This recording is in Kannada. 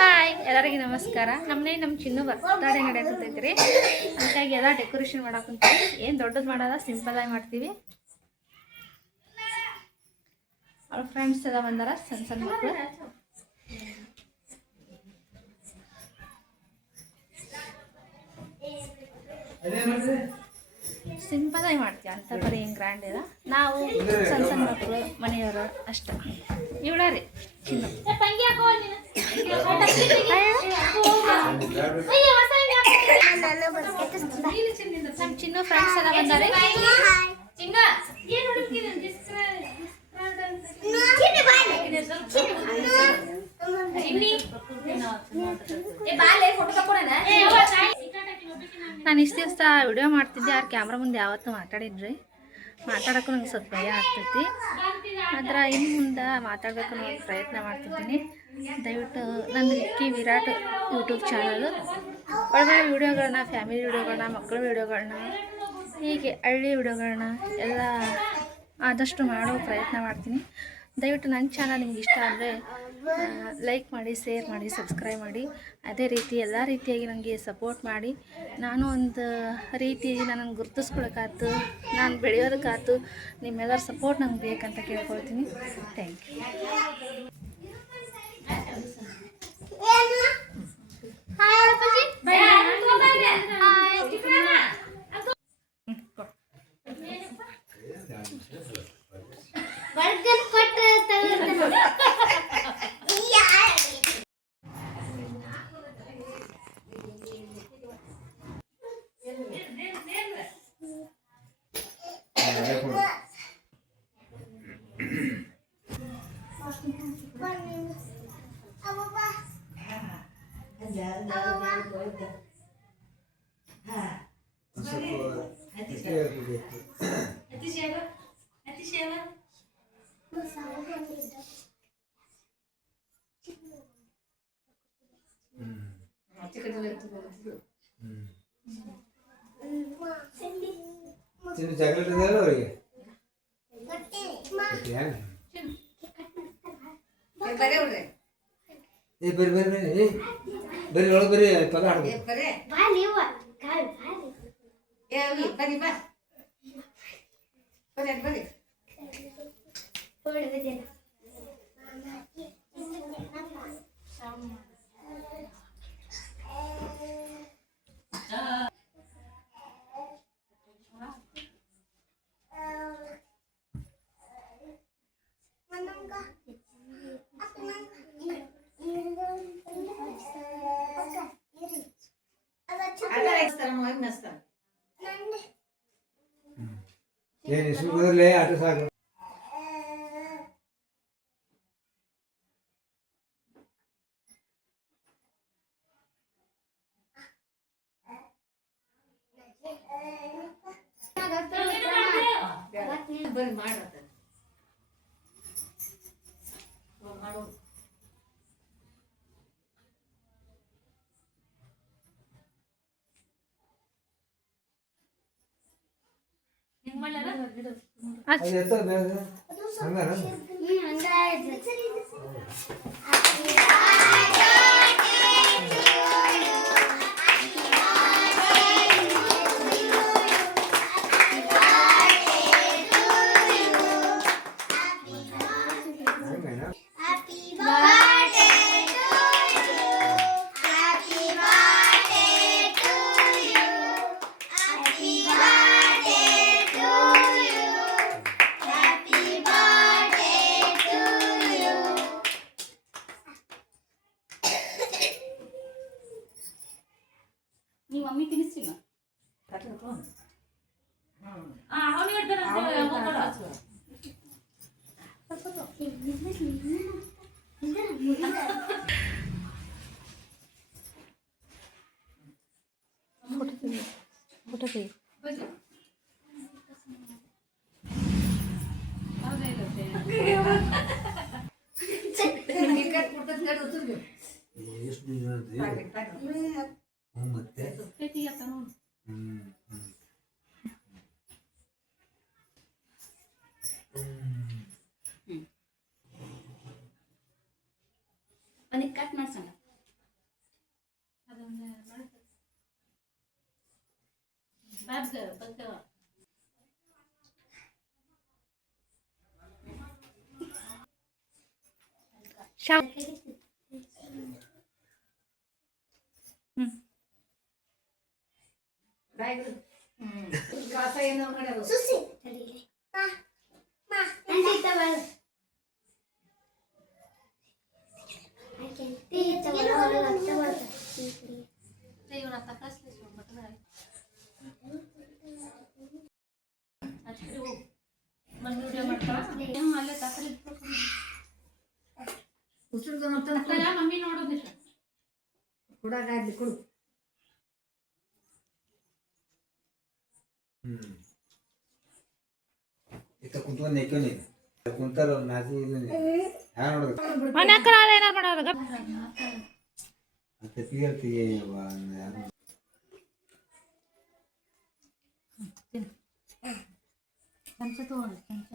ಹಾಯ್ ಎಲ್ಲರಿಗೂ ನಮಸ್ಕಾರ. ನಮ್ಮ ಚಿನ್ನು ಬರ್ತಾಡೆ ನಡೆಯಕತ್ತೈತ್ರಿ. ಅದಕ್ಕಾಗಿ ಎಲ್ಲ ಡೆಕೋರೇಷನ್ ಮಾಡಾಕಂತೀವಿ. ಏನು ದೊಡ್ಡದು ಮಾಡೋದ, ಸಿಂಪಲ್ ಆಗಿ ಮಾಡ್ತೀವಿ. ಅವ್ರ ಫ್ರೆಂಡ್ಸ್ ಎಲ್ಲ ಬಂದಾರ, ಸಣ್ಣ ಸಣ್ಣ ಮಕ್ಕಳು. ಸಿಂಪಲ್ ಆಗಿ ಮಾಡ್ತೀವಿ, ಅಂತ ಬರೀ ಏನು ಗ್ರ್ಯಾಂಡ್ ಇಲ್ಲ. ನಾವು ಸಣ್ಣ ಸಣ್ಣ ಮಕ್ಕಳು, ಮನೆಯವರು ಅಷ್ಟೇ. ಇವಳ ರೀ ಚಿನ್ನು. ನಮ್ಮ ಚಿನ್ನು ಫ್ರೆಂಡ್ಸ್ ಎಲ್ಲ ಬಂದಾರೆ. ನಾನು ಇಷ್ಟು ದಿವಸ ವಿಡಿಯೋ ಮಾಡ್ತಿದ್ದೆ, ಯಾರು ಕ್ಯಾಮ್ರಾ ಮುಂದೆ ಯಾವತ್ತೂ ಮಾತಾಡಿದ್ರಿ. ಮಾತಾಡೋಕ್ಕೂ ನಂಗೆ ಸ್ವಲ್ಪ ಭಯ ಆಗ್ತೈತಿ. ಆದ್ರೆ ಇನ್ನು ಮುಂದೆ ಮಾತಾಡೋಕ್ಕೂ ನಾನು ಪ್ರಯತ್ನ ಮಾಡ್ತಿದ್ದೀನಿ. ದಯವಿಟ್ಟು ನಂದು ವಿಕ್ಕಿ ವಿರಾಟ್ ಯೂಟ್ಯೂಬ್ ಚಾನಲ್ ಒಳ್ಳೆ ವಿಡಿಯೋಗಳನ್ನ, ಫ್ಯಾಮಿಲಿ ವಿಡಿಯೋಗಳನ್ನ, ಮಕ್ಕಳ ವಿಡಿಯೋಗಳನ್ನ, ಹೀಗೆ ಹಳ್ಳಿ ವಿಡಿಯೋಗಳನ್ನ ಎಲ್ಲ ಆದಷ್ಟು ಮಾಡೋ ಪ್ರಯತ್ನ ಮಾಡ್ತೀನಿ. ದಯವಿಟ್ಟು ನನ್ನ ಚಾನಲ್ ನಿಮ್ಗೆ ಇಷ್ಟ ಆದರೆ ಲೈಕ್ ಮಾಡಿ, ಶೇರ್ ಮಾಡಿ, ಸಬ್ಸ್ಕ್ರೈಬ್ ಮಾಡಿ. ಅದೇ ರೀತಿ ಎಲ್ಲ ರೀತಿಯಾಗಿ ನನಗೆ ಸಪೋರ್ಟ್ ಮಾಡಿ. ನಾನು ಒಂದು ರೀತಿ ನನ್ನನ್ನು ಗುರುತಿಸ್ಕೊಳಕ್ಕಾಯ್ತು, ನಾನು ಬೆಳೆಯೋದಕ್ಕಾಯ್ತು, ನಿಮ್ಮೆಲ್ಲರ ಸಪೋರ್ಟ್ ನಂಗೆ ಬೇಕಂತ ಕೇಳ್ಕೊಳ್ತೀನಿ. Thank you. ಚಾಕ್ಲೇಟ್ ಇದೆಯಲ್ಲ ಅವರಿಗೆ ಬರ್ರಿ ಬರ್ರಿ ಬರ್ರಿ ಬರ್ರಿ ಒಳಗೆ ಬರ್ರಿ ಪದ ಆಡ್ಬೇಕು. ಏನು ಇಷ್ಟು ಕುದುರ್ಲೆ ಆಟ ಸಾಕು. ಬಂದ್ ಮಾಡ್ರ నీ మమ్మీ తినిస్తున్నా ಮತ್ತೆ आणि कट ಮಾಡ್ಸಂಗ ಶಾವ್ ಮಮ್ಮಿ ನೋಡೋದಿಲ್ಲ ಕುಡಾಗಾಡ್ಲಿ ಕುಡು ಇತ್ತ ಕುಂತ್ಕೊಂಡು ನೆಕ್ಕೋನಿ ಕುಂತಾರ ನಾಚಿ ಹ್ಯಾಂಗ ನೋಡ್ಬೇಕು ಮನ್ಯಾಗ ನಾಳೆ ಏನಾರು ಮಾಡೋದು ಅಂತ ತೀರ್ತೀವಿ ಚಮಚ ತಗೊಂಡು ಚಮಚ